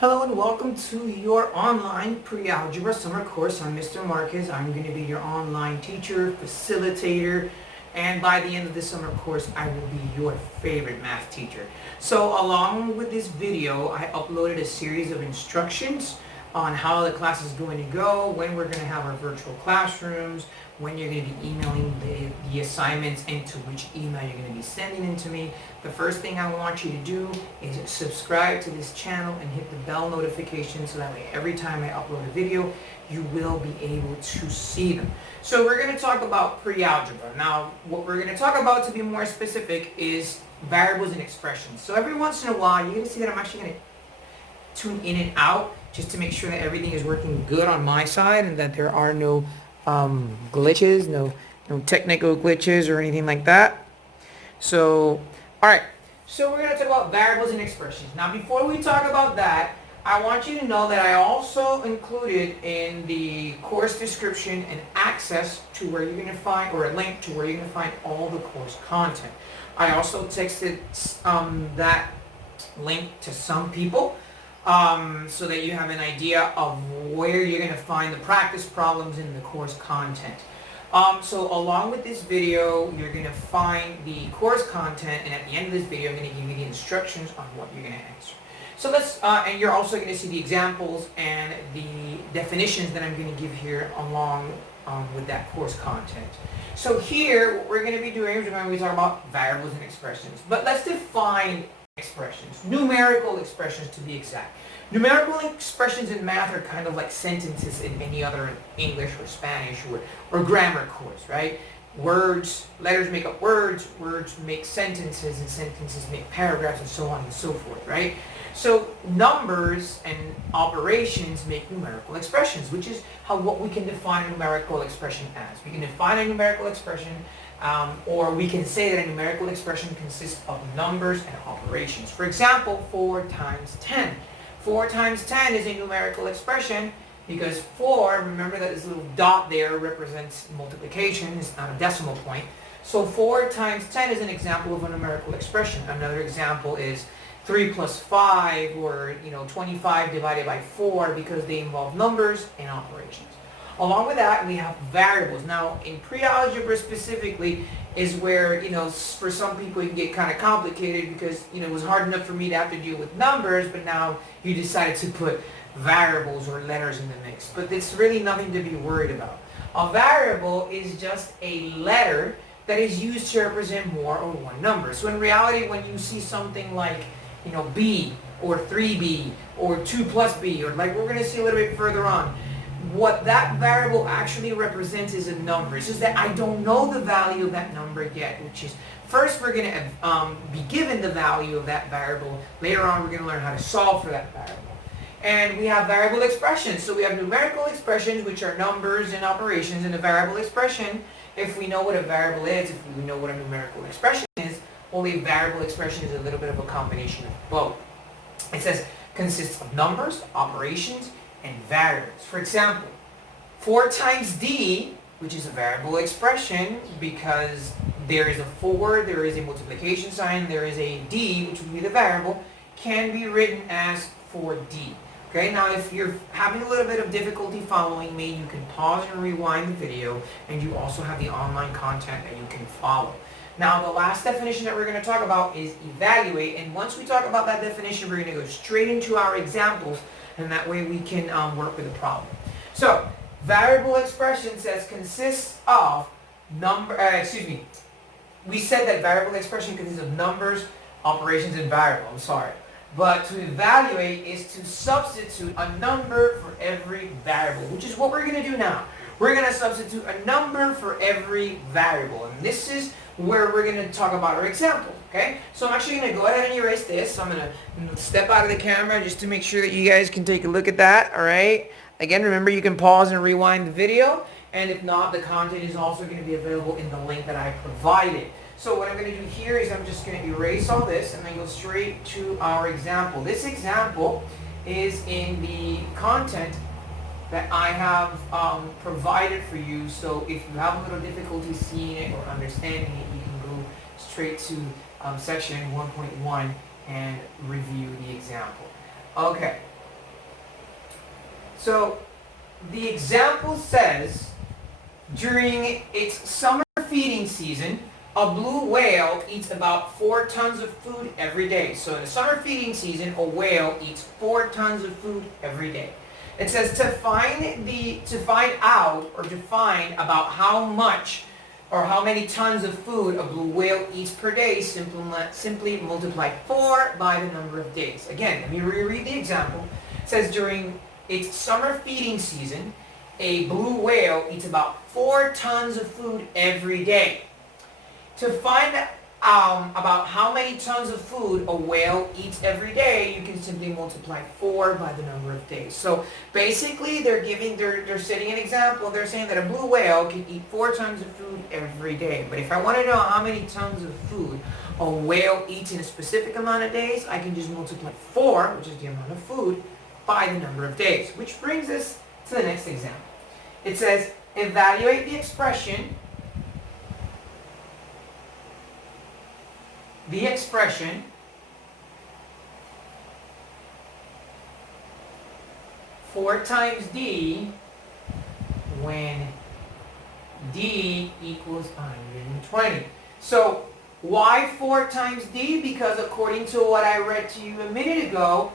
Hello and welcome to your online pre-algebra summer course. I'm Mr. Marquez. I'm going to be your online teacher, facilitator, and by the end of the summer course, I will be your favorite math teacher. So along with this video, I uploaded a series of instructions on how the class is going to go, when we're going to have our virtual classrooms, when you're going to be emailing the assignments, and to which email you're going to be sending them to me. The first thing I want you to do is subscribe to this channel and hit the bell notification so that way every time I upload a video, you will be able to see them. So we're going to talk about pre-algebra. Now, what we're going to talk about, to be more specific, is variables and expressions. So every once in a while, you're going to see that I'm actually going to tune in and out just to make sure that everything is working good on my side and that there are no glitches, no technical glitches or anything like that. So, alright, so we're going to talk about variables and expressions. Now before we talk about that, I want you to know that I also included in the course description an access to where you're going to find, or a link to where you're going to find all the course content. I also texted that link to some people so that you have an idea of where you're going to find the practice problems in the course content. So along with this video, you're going to find the course content, and at the end of this video, I'm going to give you the instructions on what you're going to answer. So let's, and you're also going to see the examples and the definitions that I'm going to give here along with that course content. So here, what we're going to be doing is we're going to be talking about variables and expressions. But let's define expressions, numerical expressions to be exact. Numerical expressions in math are kind of like sentences in any other English or Spanish or grammar course, right? Words, letters make up words, words make sentences, and sentences make paragraphs, and so on and so forth, right? So numbers and operations make numerical expressions, which is what we can define a numerical expression as. We can define a numerical expression, or we can say that a numerical expression consists of numbers and operations. For example, 4 times 10. 4 times 10 is a numerical expression because 4, remember that this little dot there represents multiplication, it's not a decimal point. So 4 times 10 is an example of a numerical expression. Another example is 3 plus 5, or 25 divided by 4, because they involve numbers and operations. Along with that, we have variables. Now, in pre-algebra specifically is where, for some people it can get kind of complicated because, it was hard enough for me to have to deal with numbers, but now you decided to put variables or letters in the mix. But it's really nothing to be worried about. A variable is just a letter that is used to represent more or one number. So in reality, when you see something like, B or 3B or 2 plus B, or like we're going to see a little bit further on, what that variable actually represents is a number. It's just that I don't know the value of that number yet, which is, first we're going to be given the value of that variable. Later on, we're going to learn how to solve for that variable. And we have variable expressions. So we have numerical expressions, which are numbers and operations, and a variable expression, if we know what a variable is, if we know what a numerical expression is, well, a variable expression is a little bit of a combination of both. It says consists of numbers, operations, and variables. For example, 4 times d, which is a variable expression because there is a 4, there is a multiplication sign, there is a d, which would be the variable, can be written as 4d. Okay, now if you're having a little bit of difficulty following me, you can pause and rewind the video, and you also have the online content that you can follow. Now, the last definition that we're going to talk about is evaluate, and once we talk about that definition, we're going to go straight into our examples, and that way we can work with the problem. So, variable expression says consists of we said that variable expression consists of numbers, operations, and variable. I'm sorry. But to evaluate is to substitute a number for every variable, which is what we're going to do now. We're going to substitute a number for every variable, and this is where we're going to talk about our example, okay? So I'm actually going to go ahead and erase this. So I'm going to step out of the camera just to make sure that you guys can take a look at that, all right? Again, remember, you can pause and rewind the video, and if not, the content is also going to be available in the link that I provided. So what I'm going to do here is I'm just going to erase all this and then go straight to our example. This example is in the content that I have provided for you. So if you have a little difficulty seeing it or understanding it, you can go straight to section 1.1 and review the example. Okay, So the example says, during its summer feeding season, a blue whale eats about 4 tons of food every day. So in the summer feeding season, a whale eats 4 tons of food every day. It says to find out or to find about how much or how many tons of food a blue whale eats per day, simply multiply 4 by the number of days. Again, let me reread the example. It says during its summer feeding season, a blue whale eats about 4 tons of food every day. To find about how many tons of food a whale eats every day, you can simply multiply 4 by the number of days. So basically they're setting an example. They're saying that a blue whale can eat 4 tons of food every day. But if I want to know how many tons of food a whale eats in a specific amount of days, I can just multiply 4, which is the amount of food, by the number of days. Which brings us to the next example. It says, evaluate the expression 4 times d when d equals 120. So why 4 times d? Because according to what I read to you a minute ago,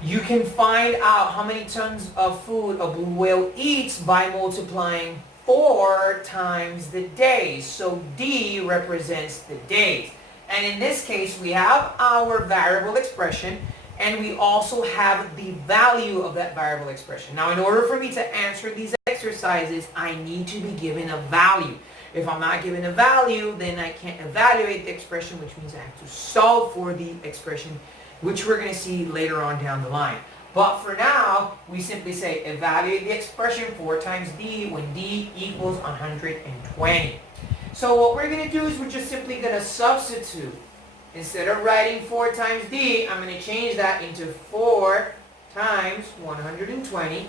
you can find out how many tons of food a blue whale eats by multiplying 4 times the days. So D represents the days. And in this case, we have our variable expression, and we also have the value of that variable expression. Now, in order for me to answer these exercises, I need to be given a value. If I'm not given a value, then I can't evaluate the expression, which means I have to solve for the expression, which we're going to see later on down the line. But for now, we simply say evaluate the expression 4 times d when d equals 120. So what we're going to do is we're just simply going to substitute. Instead of writing 4 times d, I'm going to change that into 4 times 120.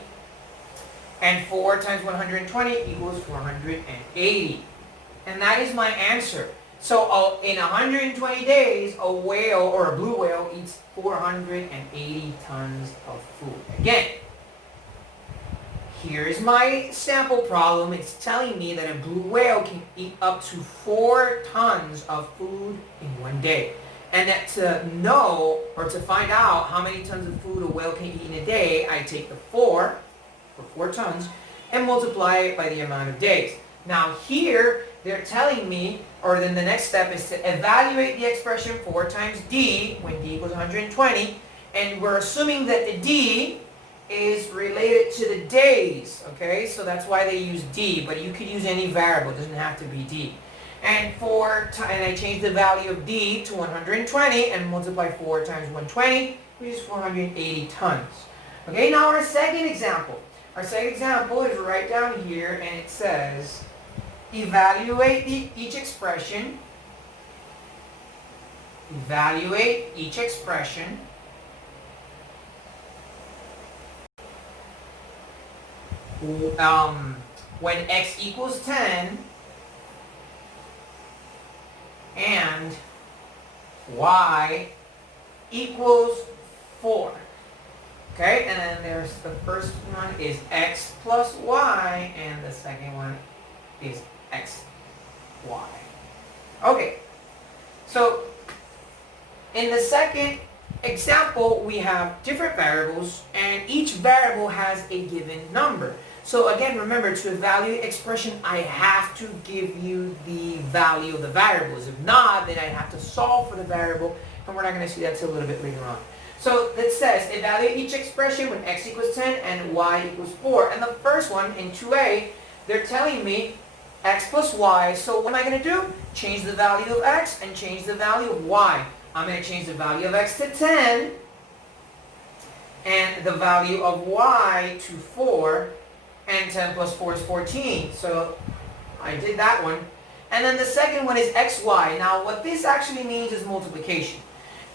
And 4 times 120 equals 480. And that is my answer. So in 120 days, a whale or a blue whale eats 480 tons of food. Again, here's my sample problem. It's telling me that a blue whale can eat up to 4 tons of food in one day. And that to know or to find out how many tons of food a whale can eat in a day, I take the 4 for 4 tons and multiply it by the amount of days. Now here, they're telling me, or then the next step is to evaluate the expression 4 times d when d equals 120, and we're assuming that the d is related to the days, okay? So that's why they use d, but you could use any variable, it doesn't have to be d. And I change the value of d to 120 and multiply 4 times 120, which is 480 tons. Okay, now our second example. Our second example is right down here, and it says, evaluate each expression when x equals 10 and y equals 4. Okay, and then there's the first one is x plus y, and the second one is x, y. Okay, so in the second example, we have different variables, and each variable has a given number. So again, remember, to evaluate expression, I have to give you the value of the variables. If not, then I have to solve for the variable, and we're not going to see that until a little bit later on. So it says, evaluate each expression when x equals 10 and y equals 4. And the first one, in 2a, they're telling me x plus y. So what am I going to do? Change the value of x and change the value of y. I'm going to change the value of x to 10 and the value of y to 4, and 10 plus 4 is 14. So I did that one. And then the second one is xy. Now what this actually means is multiplication.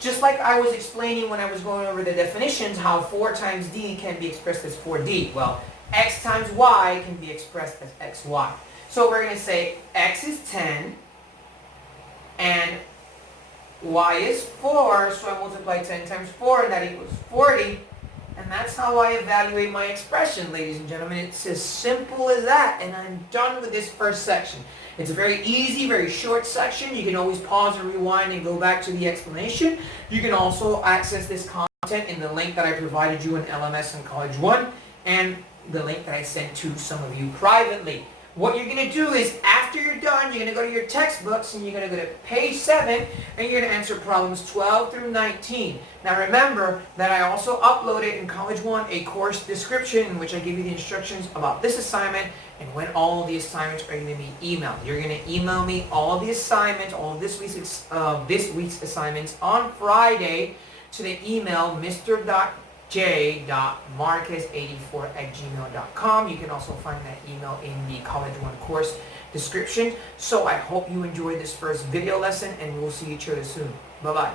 Just like I was explaining when I was going over the definitions, how 4 times d can be expressed as 4d. Well, x times y can be expressed as xy. So we're going to say x is 10 and y is 4, so I multiply 10 times 4, and that equals 40. And that's how I evaluate my expression, ladies and gentlemen. It's as simple as that, and I'm done with this first section. It's a very easy, very short section. You can always pause and rewind and go back to the explanation. You can also access this content in the link that I provided you in LMS and College 1, and the link that I sent to some of you privately. What you're going to do is, after you're done, you're going to go to your textbooks and you're going to go to page 7 and you're going to answer problems 12 through 19. Now remember that I also uploaded in College 1 a course description in which I give you the instructions about this assignment and when all of the assignments are going to be emailed. You're going to email me all of the assignments, all of this week's assignments on Friday to the email mr.j.marquez84@gmail.com. You can also find that email in the College 1 course description. So I hope you enjoyed this first video lesson, and we'll see each other soon. Bye-bye.